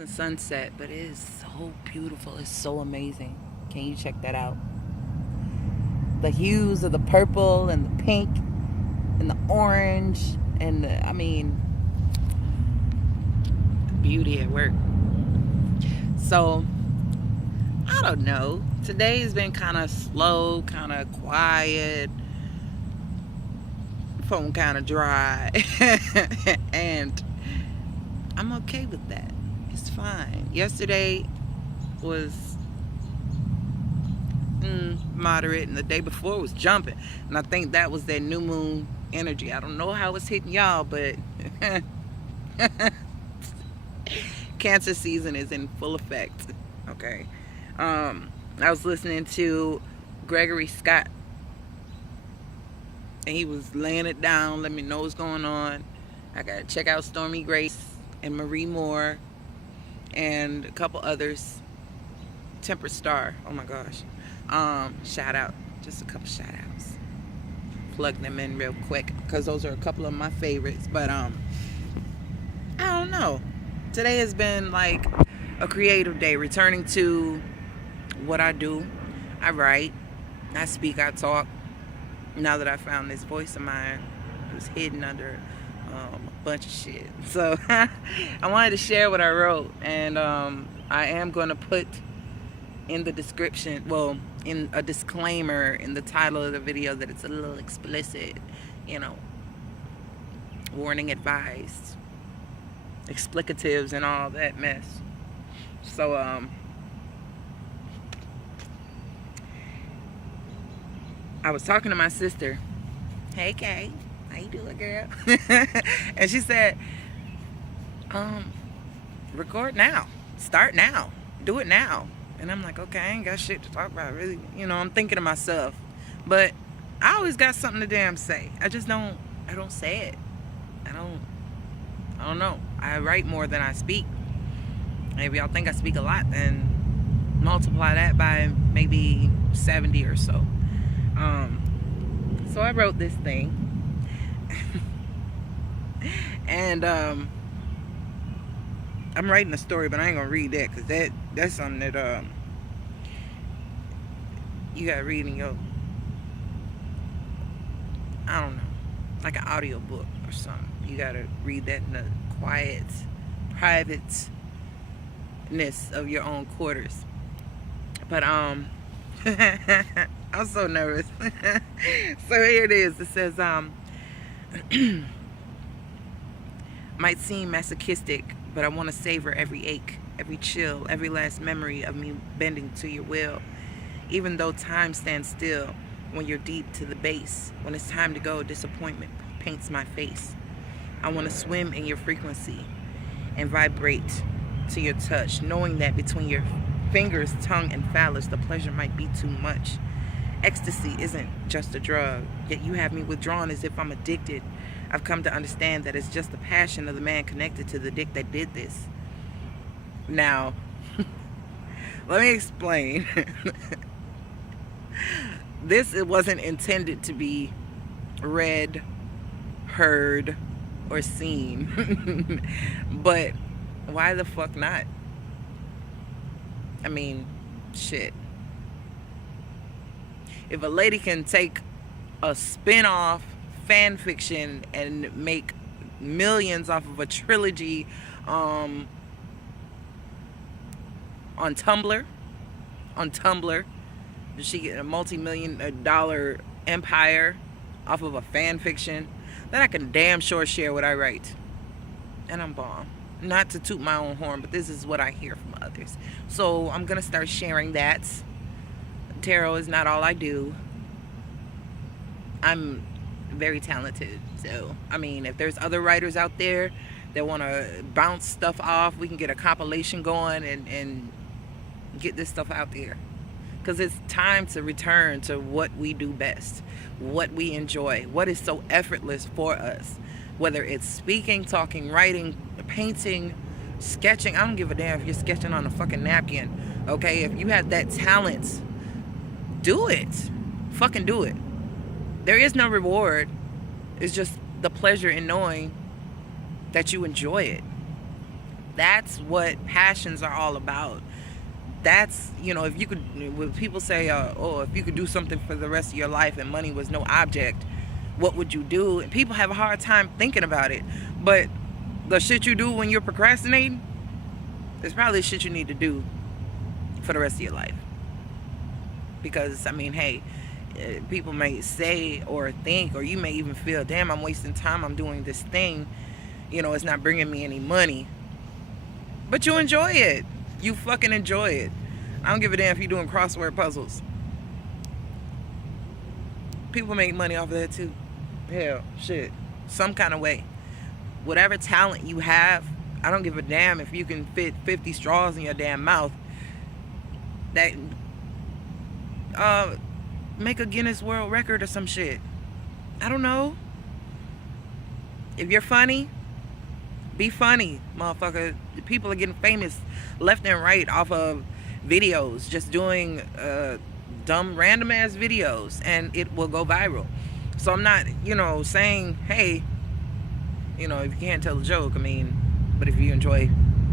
wasn't sunset, but it is so beautiful. It's so amazing. Can you check that out? The hues of the purple and the pink and the orange and I mean, beauty at work. So, I don't know. Today's been kind of slow, kind of quiet, phone kind of dry. And I'm okay with that. It's fine. Yesterday was moderate, and the day before was jumping. And I think that was that new moon energy. I don't know how it's hitting y'all, but Cancer season is in full effect. Okay. I was listening to Gregory Scott, and he was laying it down, let me know what's going on. I gotta check out Stormy Grace and Marie Moore and a couple others. Temper Star, oh my gosh. Shout out, just a couple shout outs. Plug them in real quick because those are a couple of my favorites. But I don't know. Today has been like a creative day, returning to what I do. I write, I speak, I talk. Now that I found this voice of mine, it was hidden under a bunch of shit. So I wanted to share what I wrote, and I am going to put in the description, well, in a disclaimer in the title of the video that it's a little explicit, warning advised, explicatives and all that mess. So I was talking to my sister. Hey Kay, how you doing, girl? And she said, record now, start now, do it now. And I'm like, okay, I ain't got shit to talk about, really. I'm thinking to myself. But I always got something to damn say. I don't say it. I don't know. I write more than I speak. Maybe y'all think I speak a lot, then multiply that by maybe 70 or so. So I wrote this thing. And I'm writing a story, but I ain't gonna read that because that's something that you gotta read in your, I don't know, like an audio book or something. You gotta read that in the quiet, privateness of your own quarters. But I'm so nervous. So here it is. It says might seem masochistic, but I want to savor every ache, every chill, every last memory of me bending to your will. Even though time stands still when you're deep to the base. When it's time to go, disappointment paints my face. I want to swim in your frequency and vibrate to your touch, knowing that between your fingers, tongue, and phallus, the pleasure might be too much. Ecstasy isn't just a drug, yet you have me withdrawn as if I'm addicted. I've come to understand that it's just the passion of the man connected to the dick that did this. Now, let me explain. It wasn't intended to be read, heard, or seen. But why the fuck not? I mean, shit. If a lady can take a spin-off fan fiction and make millions off of a trilogy on Tumblr, she get a multi-million-dollar empire off of a fan fiction, then I can damn sure share what I write. And I'm bomb. Not to toot my own horn, but this is what I hear from others. So I'm gonna start sharing that. Tarot is not all I do. I'm very talented. So, I mean, if there's other writers out there that want to bounce stuff off, we can get a compilation going and get this stuff out there. Because it's time to return to what we do best, what we enjoy, what is so effortless for us. Whether it's speaking, talking, writing, painting, sketching. I don't give a damn if you're sketching on a fucking napkin. Okay? If you have that talent, do it. Fucking do it. There is no reward. It's just the pleasure in knowing that you enjoy it. That's what passions are all about. That's, if you could, when people say, oh, if you could do something for the rest of your life and money was no object, what would you do? And people have a hard time thinking about it. But the shit you do when you're procrastinating is probably the shit you need to do for the rest of your life. Because, I mean, hey, people may say or think, or you may even feel, damn, I'm wasting time, I'm doing this thing, it's not bringing me any money. But you enjoy it. You fucking enjoy it. I don't give a damn if you're doing crossword puzzles. People make money off of that too. Hell, shit. Some kind of way. Whatever talent you have, I don't give a damn if you can fit 50 straws in your damn mouth. That, make a Guinness World Record or some shit. I don't know. If you're funny, be funny, motherfucker. People are getting famous left and right off of videos, just doing dumb, random ass videos, and it will go viral. So I'm not, saying, hey, if you can't tell a joke, but if you enjoy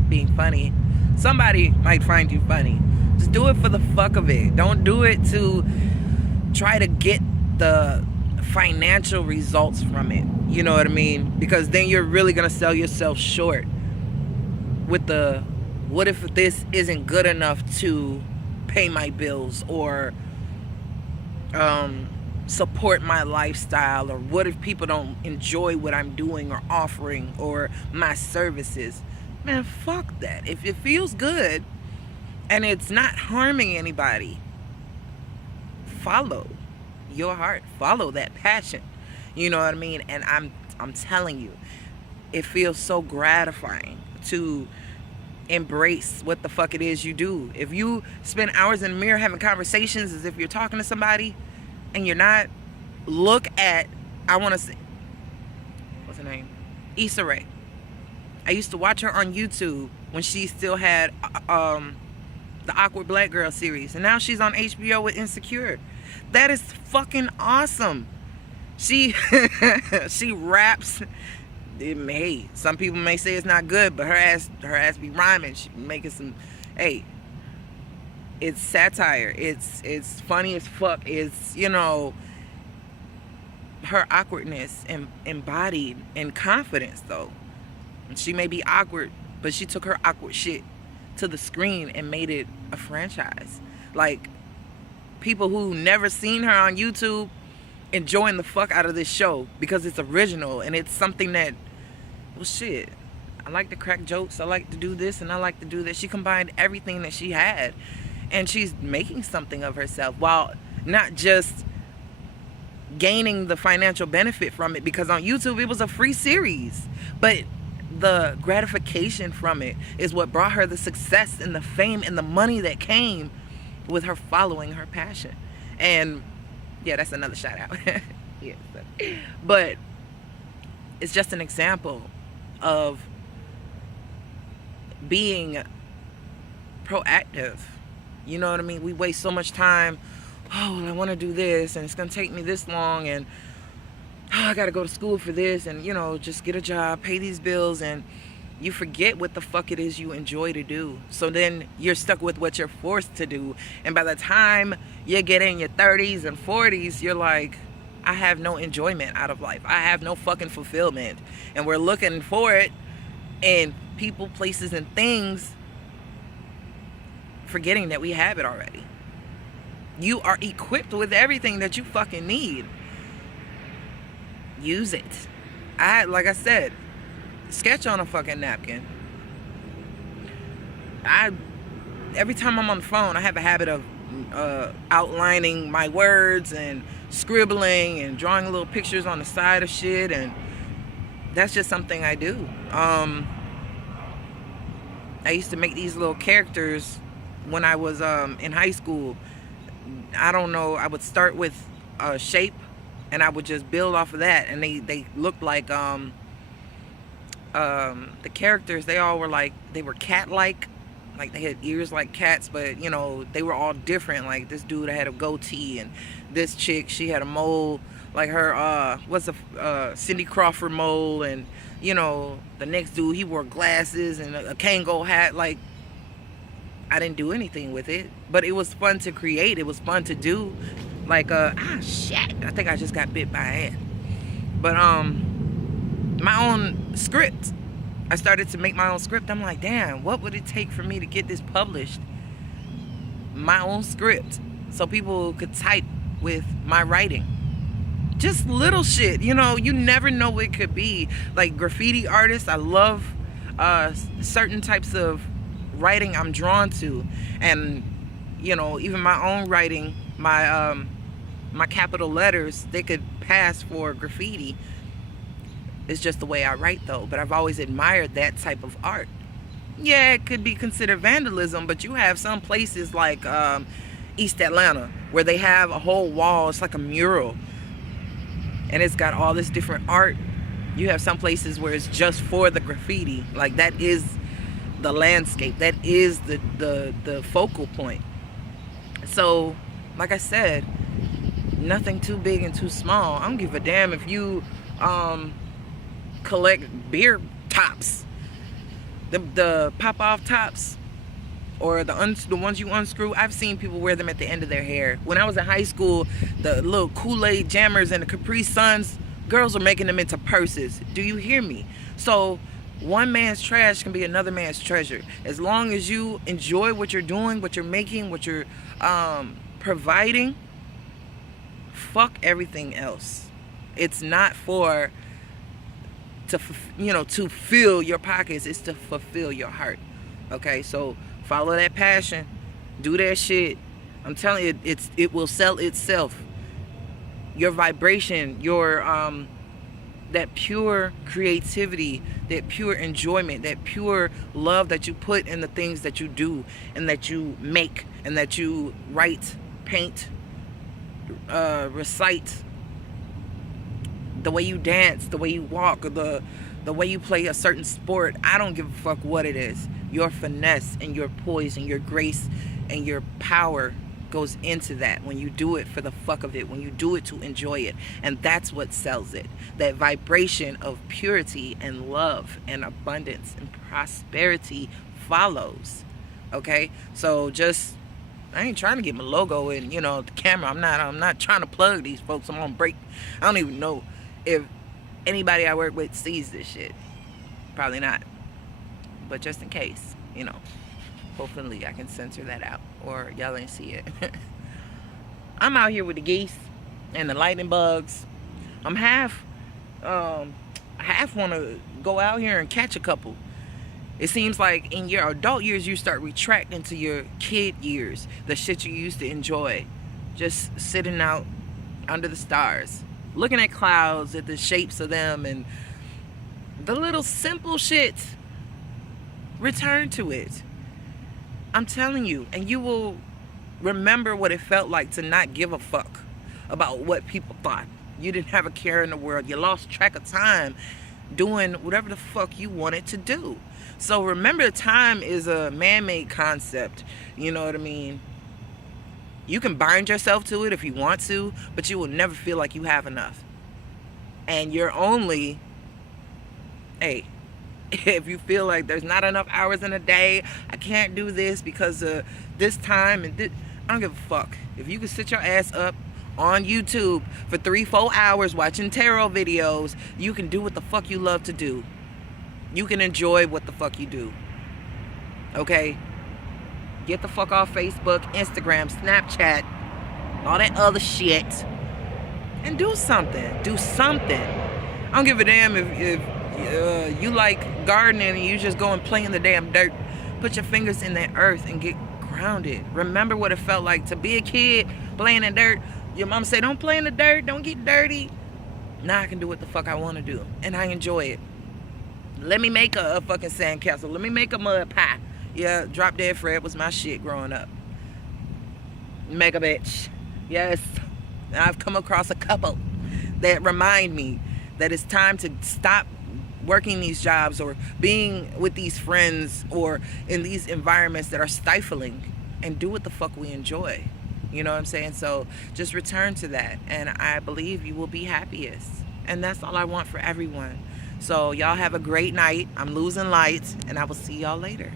being funny, somebody might find you funny. Just do it for the fuck of it. Don't do it to try to get the financial results from it. You know what I mean? Because then you're really gonna sell yourself short with the, what if this isn't good enough to pay my bills or support my lifestyle, or what if people don't enjoy what I'm doing or offering or my services? Man, fuck that. If it feels good and it's not harming anybody, follow your heart, follow that passion. You know what I mean? And I'm telling you, it feels so gratifying to embrace what the fuck it is you do. If you spend hours in the mirror having conversations as if you're talking to somebody and you're not, look at, I want to say, what's her name? Issa Rae. I used to watch her on YouTube when she still had the Awkward Black Girl series, and now she's on HBO with In.Tu.It. That is fucking awesome. She raps. Hey, some people may say it's not good, but her ass be rhyming. She be making some. Hey, it's satire. It's funny as fuck. It's her awkwardness embodied in confidence though. She may be awkward, but she took her awkward shit to the screen and made it a franchise. Like, people who never seen her on YouTube enjoying the fuck out of this show because it's original and it's something that, well, shit, I like to crack jokes, I like to do this, and I like to do that. She combined everything that she had, and she's making something of herself while not just gaining the financial benefit from it, because on YouTube it was a free series, but the gratification from it is what brought her the success and the fame and the money that came with her following her passion. And yeah, that's another shout out. Yeah, but it's just an example of being proactive. You know what I mean? We waste so much time. Oh, I want to do this, and it's gonna take me this long, and oh, I gotta go to school for this, and just get a job, pay these bills, and you forget what the fuck it is you enjoy to do. So then you're stuck with what you're forced to do, and by the time you get in your 30s and 40s, you're like, I have no enjoyment out of life. I have no fucking fulfillment. And we're looking for it in people, places, and things, forgetting that we have it already. You are equipped with everything that you fucking need. Use it. Like I said, sketch on a fucking napkin. Every time I'm on the phone, I have a habit of outlining my words and scribbling and drawing little pictures on the side of shit, and that's just something I do. I used to make these little characters when I was in high school. I don't know, I would start with a shape and I would just build off of that, and they looked like the characters, they all were like, they were cat-like, like they had ears like cats, but they were all different. Like this dude had a goatee, and this chick, she had a mole like her what's a Cindy Crawford mole, and you know, the next dude, he wore glasses and a Kango hat. Like, I didn't do anything with it, but it was fun to create. It was fun to do. Like, shit, I think I just got bit by an ant. But my own script, I started to make my own script. I'm like, damn, what would it take for me to get this published? My own script, so people could type with my writing. Just little shit, you know, you never know what it could be. Like graffiti artists, I love certain types of writing I'm drawn to. And, you know, even my own writing, my capital letters, they could pass for graffiti. It's just the way I write, though. But I've always admired that type of art. Yeah, it could be considered vandalism, but you have some places like East Atlanta where they have a whole wall. It's like a mural, and it's got all this different art. You have some places where it's just for the graffiti. Like, that is the landscape. That is the focal point. So, like I said, nothing too big and too small. I don't give a damn if you collect beer tops, the pop-off tops, or the ones you unscrew. I've seen people wear them at the end of their hair. When I was in high school, the little Kool-Aid jammers and the Capri Suns, girls were making them into purses. Do you hear me? So one man's trash can be another man's treasure. As long as you enjoy what you're doing, what you're making, what you're providing, fuck everything else. It's not to fill your pockets. It's to fulfill your heart. Okay, so follow that passion, do that shit. I'm telling you, it will sell itself. Your vibration, your that pure creativity, that pure enjoyment, that pure love that you put in the things that you do and that you make and that you write, paint, recite, the way you dance, the way you walk, or the way you play a certain sport. I don't give a fuck what it is. Your finesse and your poise and your grace and your power goes into that when you do it for the fuck of it, when you do it to enjoy it. And that's what sells it. That vibration of purity and love and abundance and prosperity follows. Okay? So I ain't trying to get my logo in, the camera. I'm not trying to plug these folks. I'm on break. I don't even know if anybody I work with sees this shit. Probably not. But just in case, hopefully I can censor that out, or y'all ain't see it. I'm out here with the geese and the lightning bugs. I'm half want to go out here and catch a couple. It seems like in your adult years you start retracting to your kid years, the shit you used to enjoy, just sitting out under the stars, looking at clouds, at the shapes of them, and the little simple shit. Return to it. I'm telling you, and you will remember what it felt like to not give a fuck about what people thought. You didn't have a care in the world. You lost track of time doing whatever the fuck you wanted to do. So remember, time is a man-made concept. You know what I mean? You can bind yourself to it if you want to, but you will never feel like you have enough. And you're only, if you feel like there's not enough hours in a day, I can't do this because of this time and this, I don't give a fuck. If you can sit your ass up on YouTube for 3-4 hours watching tarot videos, you can do what the fuck you love to do. You can enjoy what the fuck you do. Okay? Get the fuck off Facebook, Instagram, Snapchat, all that other shit, and do something. Do something. I don't give a damn if you like gardening and you just go and play in the damn dirt. Put your fingers in that earth and get grounded. Remember what it felt like to be a kid playing in dirt. Your mom said, don't play in the dirt, don't get dirty. Now I can do what the fuck I want to do, and I enjoy it. Let me make a fucking sandcastle. Let me make a mud pie. Yeah, Drop Dead Fred was my shit growing up. Mega bitch. Yes. And I've come across a couple that remind me that it's time to stop working these jobs or being with these friends or in these environments that are stifling, and do what the fuck we enjoy. You know what I'm saying? So just return to that, and I believe you will be happiest. And that's all I want for everyone. So y'all have a great night. I'm losing lights, and I will see y'all later.